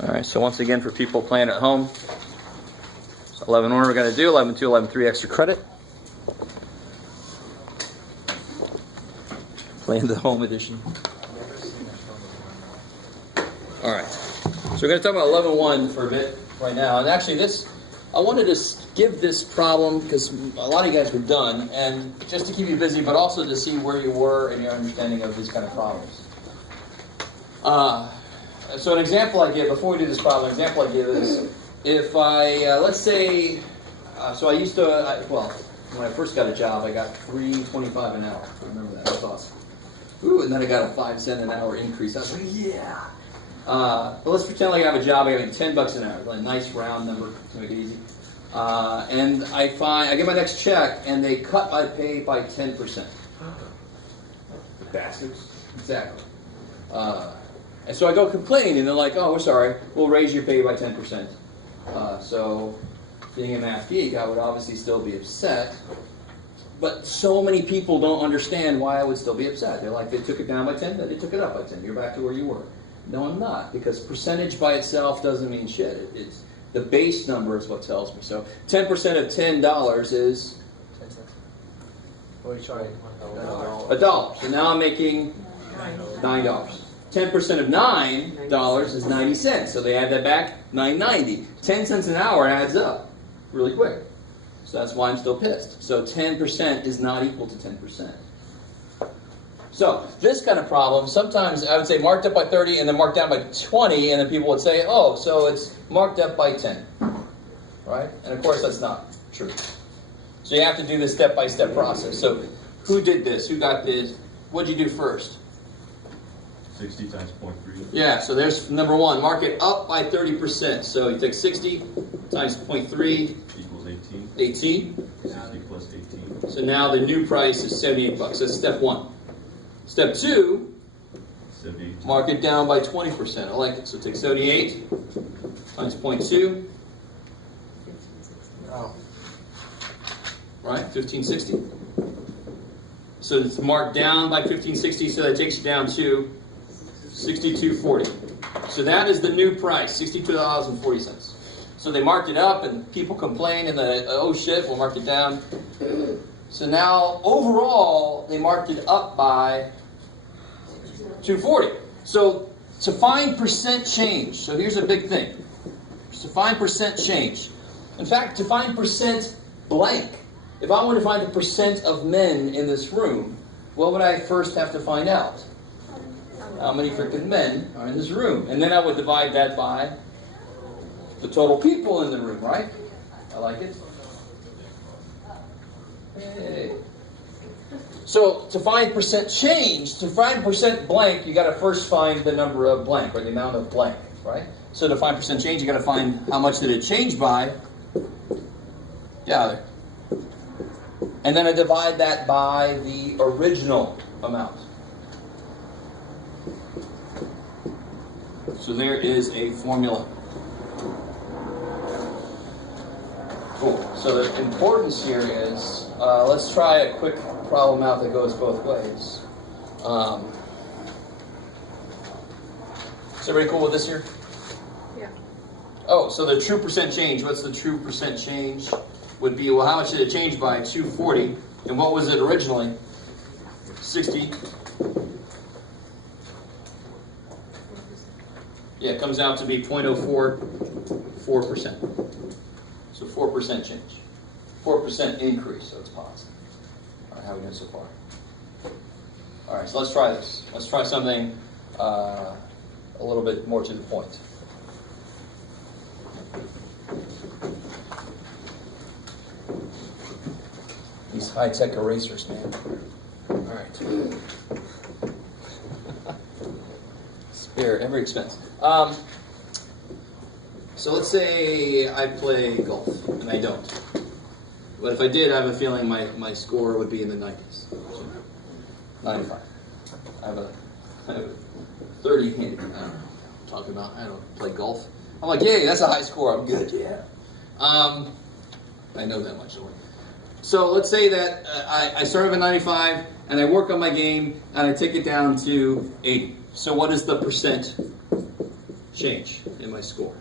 All right, so once again, for people playing at home, so 11-1 we're going to do, 11-2, 11-3 extra credit. Playing the home edition. All right, so we're going to talk about 11-1 for a bit right now. And actually this, I wanted to give this problem, because a lot of you guys were done, and just to keep you busy, but also to see where you were in your understanding of these kind of problems. So an example I give, before we do this problem, an example I give is, if I, let's say, so I used to, well, when I first got a job, I got $3.25 an hour. I remember that, that's awesome. Ooh, and then I got a 5-cent an hour increase. I was like, yeah. But let's pretend like I have a job, I got $10 an hour, like a nice round number to make it easy. And I get my next check, and they cut my pay by 10%. The bastards. Exactly. And so I go complain, and they're like, oh, we're sorry, we'll raise your pay by 10%. So, being a math geek, I would obviously still be upset. But so many people don't understand why I would still be upset. They're like, they took it down by 10, then they took it up by 10. You're back to where you were. No, I'm not, because percentage by itself doesn't mean shit. It's the base number is what tells me. So 10% of $10 is 10 cents. Oh, sorry. $1. So now I'm making $9. 10% of $9 is 90 cents. So they add that back, $9.90. 10 cents an hour adds up really quick. So that's why I'm still pissed. So 10% is not equal to 10%. So this kind of problem, sometimes I would say marked up by 30 and then marked down by 20, and then people would say, oh, so it's marked up by 10. Right? And of course that's not true. So you have to do this step-by-step process. So who did this? Who got this? What did you do first? 60 times 0.3. Yeah, so there's number one. Mark it up by 30%. So you take 60 times 0.3. Equals 18. 18. 60 plus 18. So now the new price is $78. That's step one. Step two, 78. mark it down by 20%. I like it. So take 78 times 0.2. Oh. Right? 1560. So it's marked down by 1560, so that takes you down to $62.40. So that is the new price, $62.40. So they marked it up, and people complain, and then, oh shit, we'll mark it down. So now, overall, they marked it up by $2.40. So to find percent change, so here's a big thing. To find percent change. In fact, to find percent blank. If I wanted to find the percent of men in this room, what would I first have to find out? How many freaking men are in this room? And then I would divide that by the total people in the room, right? I like it. Hey. So to find percent change, to find percent blank, you got to first find the number of blank, or the amount of blank, right? So to find percent change, you got to find how much did it change by. Yeah, there. And then I divide that by the original amount. So there is a formula. Cool. So the importance here is, let's try a quick problem out that goes both ways. Is everybody cool with this here? Yeah. Oh, so the true percent change, what's the true percent change? Would be, well, how much did it change by? 240. And what was it originally? 60. Yeah, it comes out to be 0.044%. So 4% change. 4% increase, so it's positive. All right, how are we doing so far? All right, so let's try this. Let's try something a little bit more to the point. These high-tech erasers, man. All right. Spare every expense. So let's say I play golf, and I don't. But if I did, I have a feeling my score would be in the 90s. So 95. I have a 30 handicap. I don't know what I'm talking about. I don't play golf. I'm like, yay, that's a high score. I'm good, yeah. I know that much, don't worry. So let's say that I start off at 95, and I work on my game, and I take it down to 80. So what is the percent change in my score?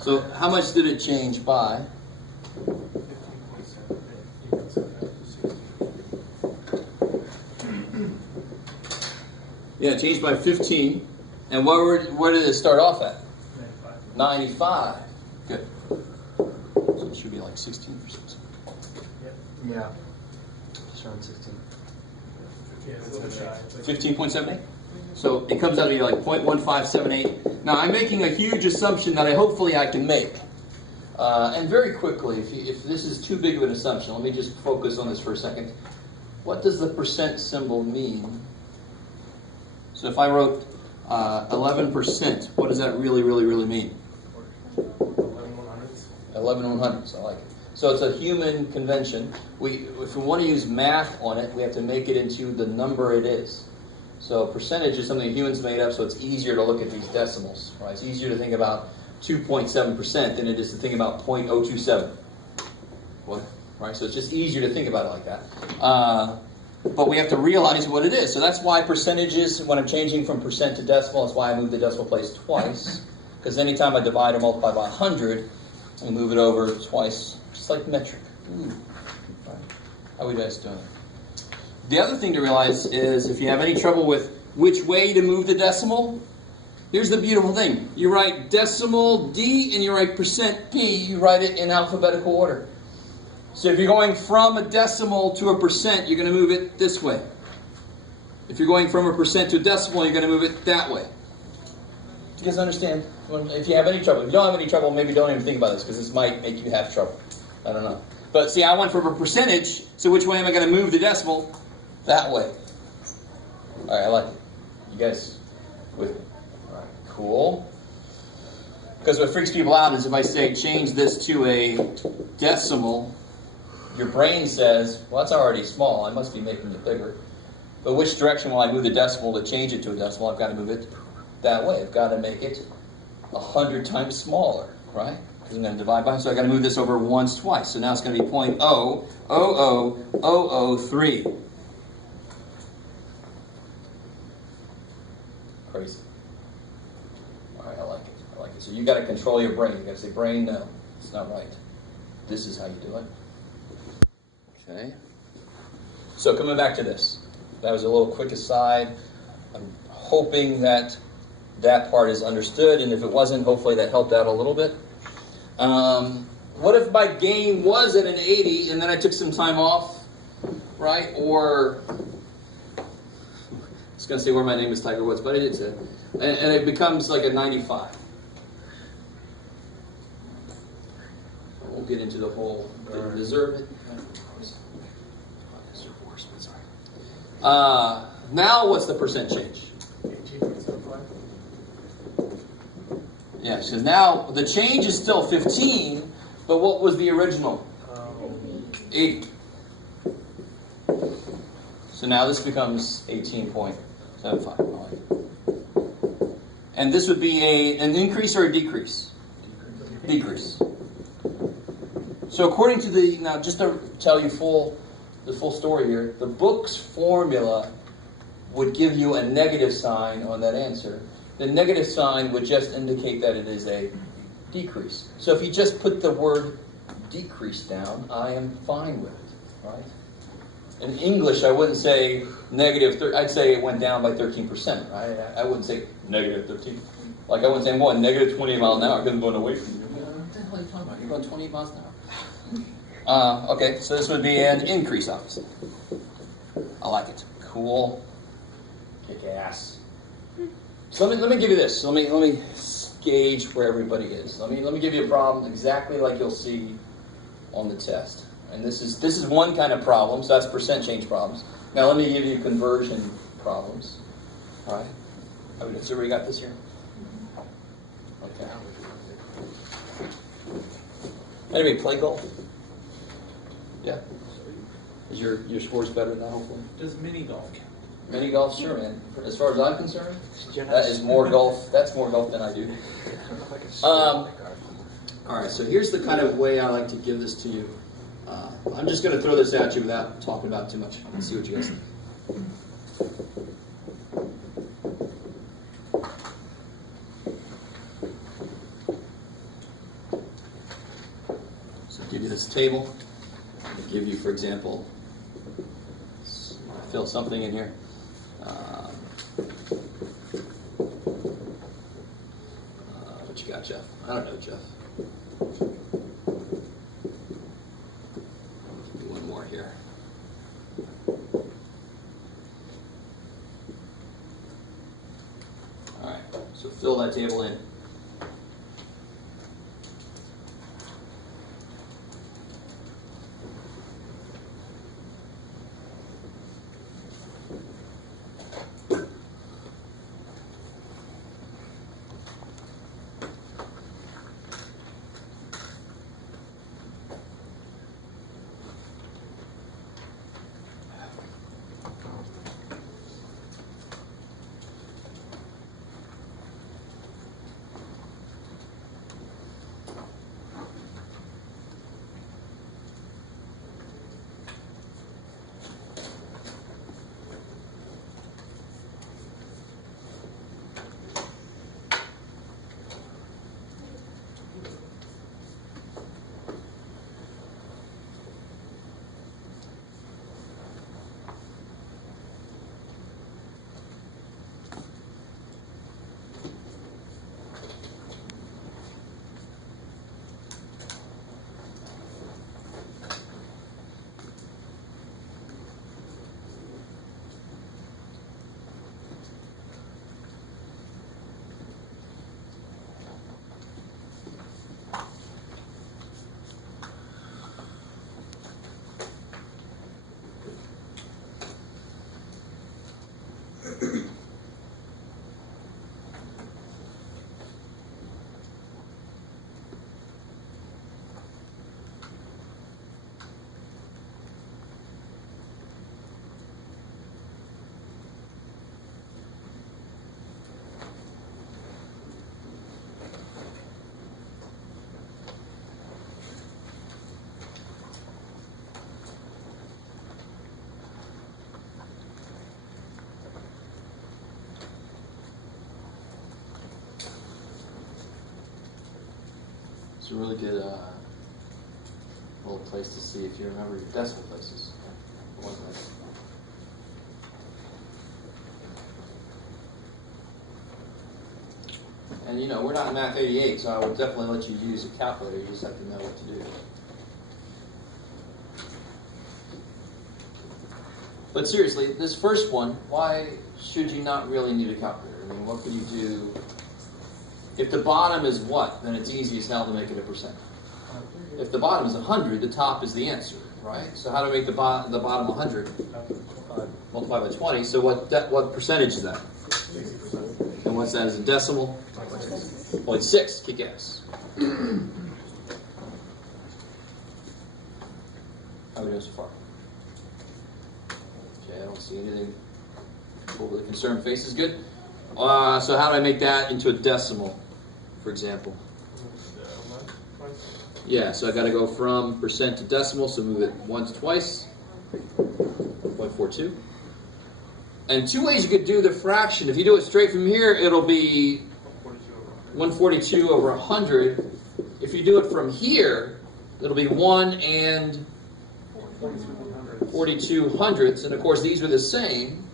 So how much did it change by? Yeah, it changed by 15. And where did it start off at? 95. Good. So it should be like 16%. Yeah. Just around 16. 15.78? So it comes out to be like 0.1578. Now I'm making a huge assumption that hopefully I can make. And very quickly, if this is too big of an assumption, let me just focus on this for a second. What does the percent symbol mean? So if I wrote 11%, what does that really mean? 11/100ths, I like it. So it's a human convention. If we want to use math on it, we have to make it into the number it is. So percentage is something humans made up, so it's easier to look at these decimals, right? It's easier to think about 2.7% than it is to think about 0.027. What? Right? So it's just easier to think about it like that. But we have to realize what it is. So that's why percentages, when I'm changing from percent to decimal, that's why I move the decimal place twice. Because anytime I divide or multiply by 100, I move it over twice, just like metric. Right. How are you guys doing? The other thing to realize is if you have any trouble with which way to move the decimal, here's the beautiful thing. You write decimal D and you write percent P, you write it in alphabetical order. So if you're going from a decimal to a percent, you're going to move it this way. If you're going from a percent to a decimal, you're going to move it that way. Do you guys understand? If you have any trouble, if you don't have any trouble, maybe don't even think about this because this might make you have trouble. I don't know. But see, I went from a percentage, so which way am I going to move the decimal? That way. All right, I like it. You guys with me? All right, cool. Because what freaks people out is if I say change this to a decimal, your brain says, well, that's already small. I must be making it bigger. But which direction will I move the decimal to change it to a decimal? I've got to move it that way. I've got to make it 100 times smaller, right? Because I'm going to divide by, so I've got to move this over once, twice. So now it's going to be 0.00003. Crazy. All right, I like it. I like it. So you got to control your brain. You got to say, brain, no, it's not right. This is how you do it. Okay. So coming back to this, that was a little quick aside. I'm hoping that part is understood, and if it wasn't, hopefully that helped out a little bit. What if my game was at an 80 and then I took some time off, right? Or I was going to say where my name is Tiger Woods, but I didn't say it. And it becomes like a 95. I won't get into the whole didn't deserve it. Now what's the percent change? 18.75. Yeah, so now the change is still 15, but what was the original? 80. So now this becomes 18.75. And this would be an increase or a decrease? Decrease. So according to now just to tell you the full story here, the book's formula would give you a negative sign on that answer. The negative sign would just indicate that it is a decrease. So if you just put the word decrease down, I am fine with it, right? In English, I wouldn't say negative, I'd say it went down by 13%, right? I wouldn't say negative 13. Like I wouldn't say, well, negative 20 miles an hour, because I'm going away from you. What the hell are you talking about? You're going 20 miles an hour. Okay, so this would be an increase, obviously. I like it. Cool. Kick ass. So let me give you this. Let me gauge where everybody is. Let me give you a problem exactly like you'll see on the test. And this is one kind of problem, so that's percent change problems. Now let me give you conversion problems. All right. Has everybody got this here? Okay. Anybody play golf? Yeah. Is your scores better than that, hopefully? Does mini golf count? Mini golf, sure, man. As far as I'm concerned, that is more golf. That's more golf than I do. All right, so here's the kind of way I like to give this to you. I'm just going to throw this at you without talking about it too much. Let's see what you guys think. So I'll give you this table. I'll give you, for example, fill something in here. What you got, Jeff? I don't know, Jeff. One more here. All right, so fill that table in. It's a really good little place to see if you remember your decimal places. One minute. And you know, we're not in Math 88, so I would definitely let you use a calculator. You just have to know what to do. But seriously, this first one, why should you not really need a calculator? I mean, what could you do? If the bottom is what, then it's easiest now to make it a percent. If the bottom is 100, the top is the answer, right? So how to make the bottom 100? Multiply by 20. So what percentage is that? And what's that as a decimal? 0.6. Kick ass. How are we doing so far? Okay, I don't see anything. Overly concerned face is good. So how do I make that into a decimal, for example? Yeah, so I got to go from percent to decimal, so move it once, twice. 0.42. And two ways you could do the fraction. If you do it straight from here, it'll be 142 over 100. If you do it from here, it'll be 1 and 42 hundredths. And of course, these are the same,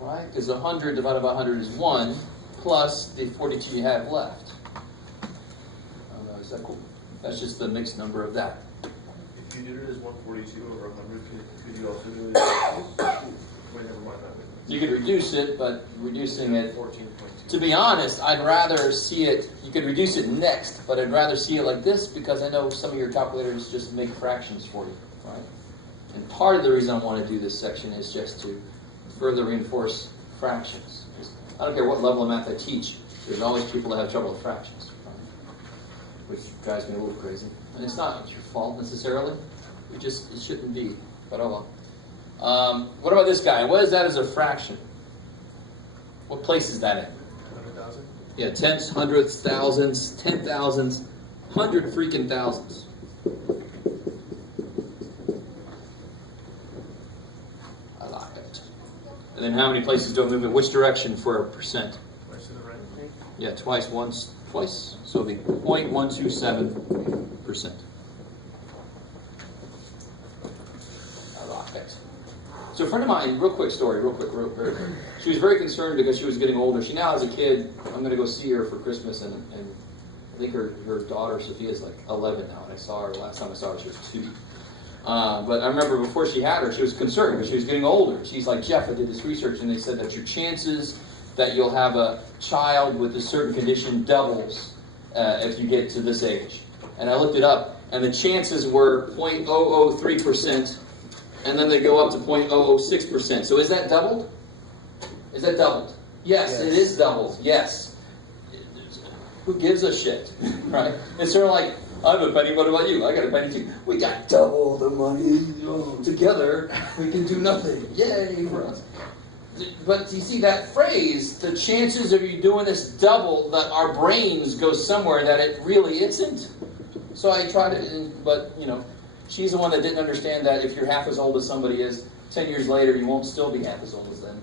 right? Because 100 divided by 100 is 1, plus the 42 you have left. Is that cool? That's just the mixed number of that. If you did it as 142 over 100, could you also do it? Wait, never mind that. You could reduce it, but reducing it, 14.2. to be honest, I'd rather see it, you could reduce it next, but I'd rather see it like this because I know some of your calculators just make fractions for you, right? And part of the reason I want to do this section is just to further reinforce fractions. I don't care what level of math I teach, there's always people that have trouble with fractions, right? Which drives me a little crazy. And it's not your fault necessarily, it shouldn't be, but oh well. What about this guy? What is that as a fraction? What place is that in? 100,000? Yeah, tenths, hundredths, thousands, 10,000s, 100 freaking thousands. I like it. And then how many places do I move in which direction for a percent? Twice to the right. Yeah, twice, once, twice. So it'll be 0.127%. I like it. So a friend of mine, real quick story, real quick. She was very concerned because she was getting older. She now has a kid. I'm going to go see her for Christmas, and I think her daughter, Sophia, is like 11 now. And I saw her, last time I saw her, she was 2. But I remember before she had her, she was concerned because she was getting older. She's like, Jeff, I did this research, and they said that your chances that you'll have a child with a certain condition doubles if you get to this age. And I looked it up, and the chances were 0.003%, and then they go up to 0.006%. So is that doubled? Is that doubled? Yes, it is doubled. Yes. Who gives a shit, right? It's sort of like, I have a penny, what about you? I got a penny too. We got double the money. Oh, together, we can do nothing. Yay for us. But you see that phrase, the chances of you doing this double, that our brains go somewhere that it really isn't. So I tried it, but, she's the one that didn't understand that if you're half as old as somebody is, 10 years later, you won't still be half as old as them.